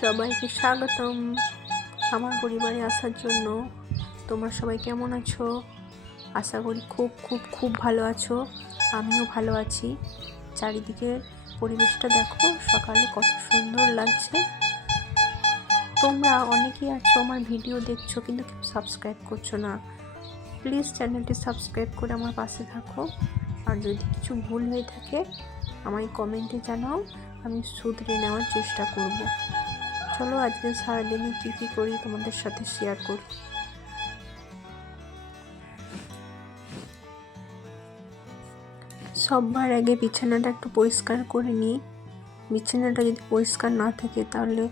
স্বাগতম আমার পরিবারে আসার জন্য। তোমরা সবাই কেমন আছো? আশা করি খুব খুব খুব ভালো আছো। আমিও ভালো আছি। চারিদিকের পরিবেশটা দেখো, সকালে কত সুন্দর লাগছে। তোমরা অনেকেই আছো, আমার ভিডিও দেখছ, কিন্তু কেউ সাবস্ক্রাইব করছ না। প্লিজ চ্যানেলটি সাবস্ক্রাইব করে আমার পাশে থাকো। আর যদি কিছু ভুল হয়ে থাকে, আমায় কমেন্টে জানাও, আমি শুধরে নেওয়ার চেষ্টা করব। চলো আজকে সারাদিনে কী কী করি তোমাদের সাথে শেয়ার করি। সববার আগে বিছানাটা একটু পরিষ্কার করে নিই। বিছানাটা যদি পরিষ্কার না থাকে তাহলে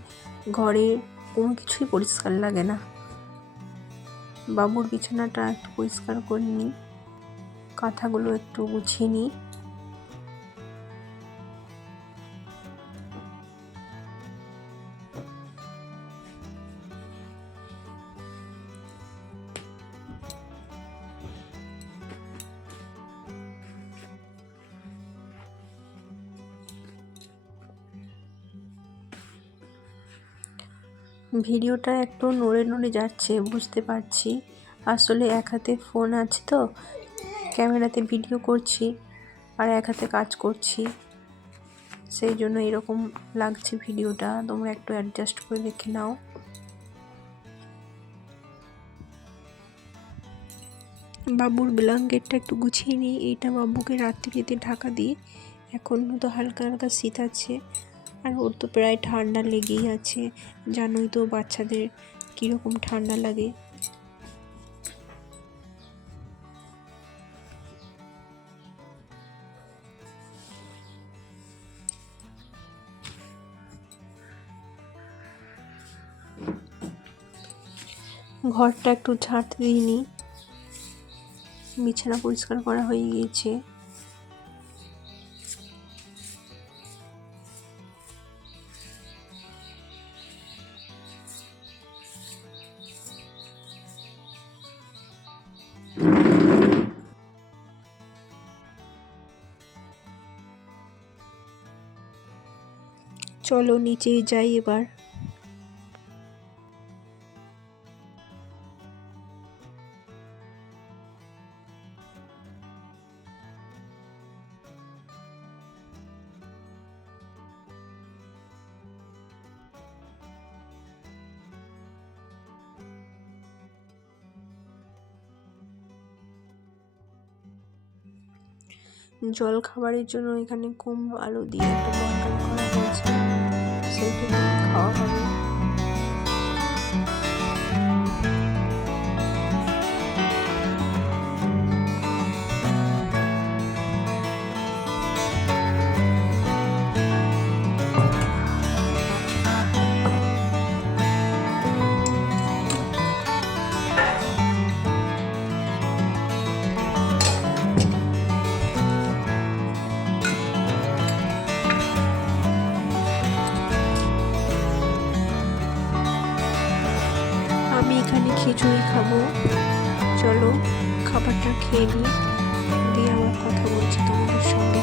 ঘরে কোনো কিছুই পরিষ্কার লাগে না। বাবুর বিছানাটা একটু পরিষ্কার করে নিই। কাঁথাগুলো একটু গুছিয়ে নিই। ভিডিওটা একটু নড়ে নড়ে যাচ্ছে, বুঝতে পারছি। আসলে এক হাতে ফোন আছে তো, ক্যামেরাতে ভিডিও করছি আর এক হাতে কাজ করছি। সেই জন্য এরকম লাগছে ভিডিওটা, তোমরা একটু অ্যাডজাস্ট করে দেখে নাও। বাবুর ব্ল্যাঙ্কেটটা একটু গুছিয়ে নিই, এইটা বাবুকে রাত্রিতে ঢাকা দিই। এখন তো হালকা হালকা শীত আছে আর ওর তো প্রায় ঠান্ডা লেগেই আছে। জানোই তো বাচ্চাদের কীরকম ঠান্ডা লাগে। ঘরটা একটু ঝাঁট দিয়ে নিই বিছানা পরিষ্কার করা হয়ে গিয়েছে। চলো নিচে যাই এবার। জল খাবারের জন্য এখানে কুমড়ো আলু দিয়ে একটা হয়েছে সেইটা খাওয়া হবে খাব। চলো, খাবারটা খেয়ে নিই। দিয়ে আমার কথা বলছি তোমাদের সঙ্গে।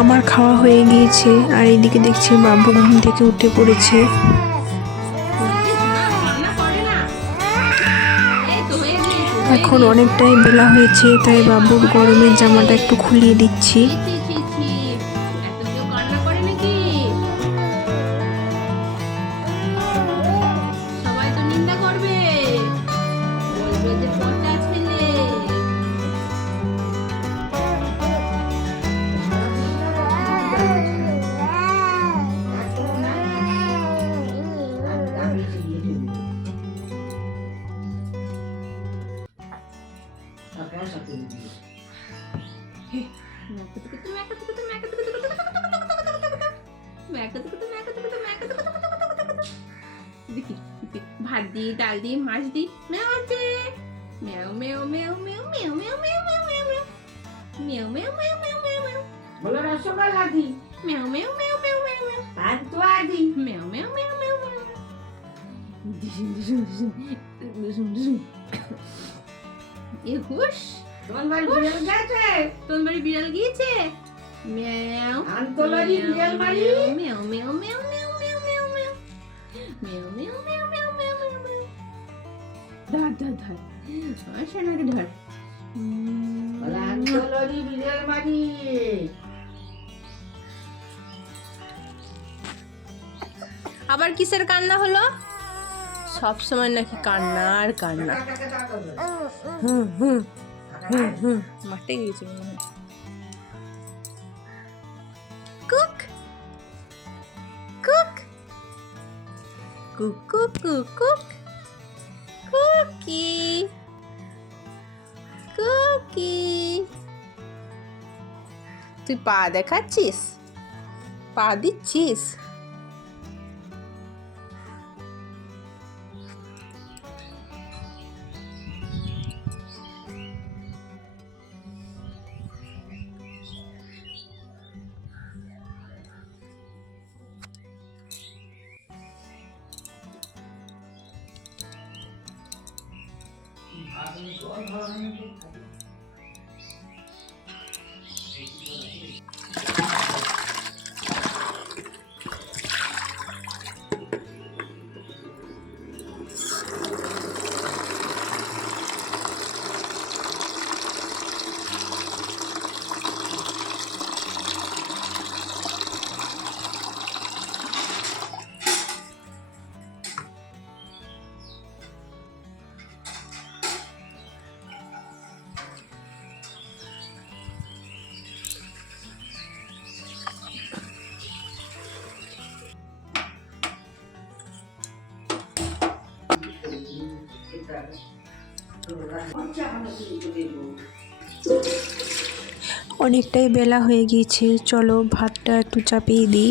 আমার খাওয়া হয়ে গিয়েছে, আর এইদিকে দেখছি বাবু ঘুম থেকে উঠে পড়েছে। এখন অনেকটাই বেলা হয়েছে তাই বাবুর গরমের জামাটা একটু খুলিয়ে দিচ্ছি। ভাত দিয়ে ডাল দিয়ে মাছ দিয়ে ম্যাও আছে ম্যাও ম্যাও ম্যাও ম্যাও ম্যাও ম্যাও ম্যাও ম্যাও ম্যাও ম্যাও ম্যাও ম্যাও ম্যাও ম্যাও ম্যাও ম্যাও বলো রসগোল্লা দি ম্যাও ম্যাও ম্যাও ম্যাও ম্যাও আন্তোয়াদি মেও মেও মেও মেও মেও ডিসুম ডিসুম ডিসুম ডিসুম ডিসুম এ হুশ তোমার বিড়াল গেছে তোর বাড়ি বিড়াল গিয়েছে মেও আন্তলারি বিড়াল বাড়ি মেও মেও মেও মেও মেও মেও মেও মেও মেও মেও মেও মেও মেও মেও ধর ধর ধর আমার সোনাকে ধর আন্তলারি বিড়াল বাড়ি আবার কিসের কান্না হলো সব সময় নাকি কান্না আর কান্না হুম হুম হুম হুম মাঠে গিয়েছে মনে হয়। কুক কুক কুক। কুক। কুক কুক কুকি। কুকি। তুই পা দেখাচ্ছিস? পা দিচ্ছিস? আমি তো আর ধরা নেই অনেকটাই বেলা হয়ে গিয়েছে চলো ভাতটা একটু চাপিয়ে দিই।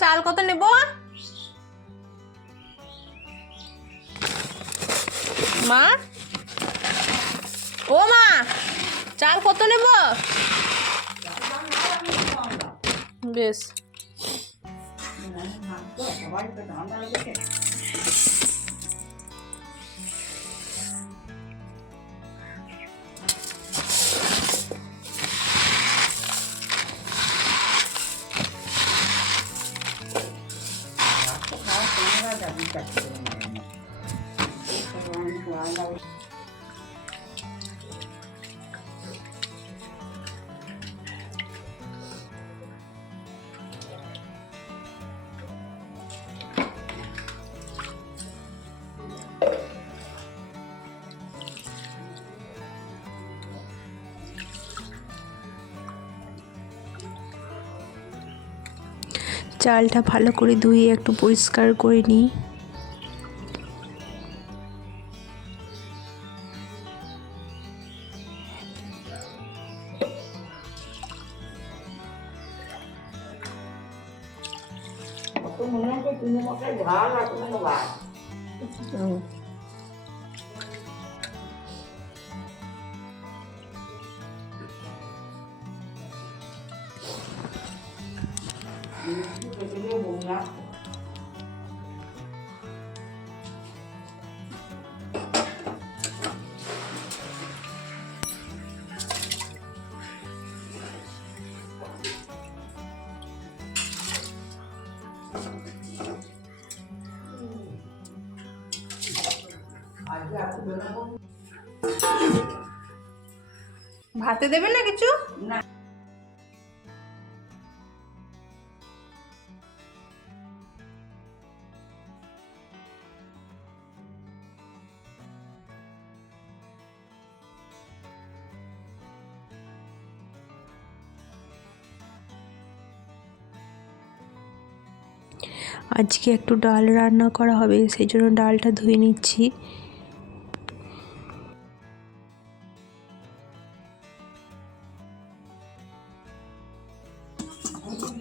চাল কত নেব? মা? ও মা চাল কত নেব? বেশ। চালটা ভালো করে ধুয়ে একটু পরিষ্কার করে নিই। মনে ঝাল আর কোনো ভাত ভাতে দেবে না কিছু? না। আজকে একটু ডাল রান্না করা হবে সেই জন্য ডালটা ধুয়ে নিচ্ছি।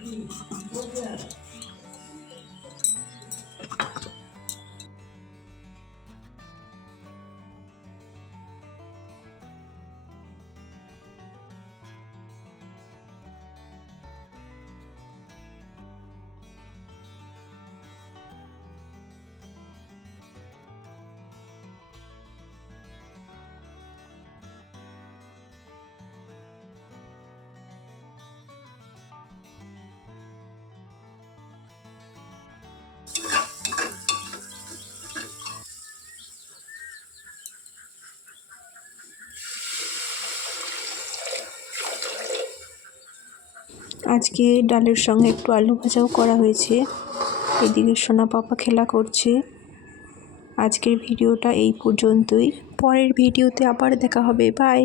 Di 是 আজকে ডালের সঙ্গে একটু আলু ভাজাও করা হয়েছে। এদিকে সোনা পাপা খেলা করছে। আজকের ভিডিওটা এই পর্যন্তই। পরের ভিডিওতে আবার দেখা হবে। বাই।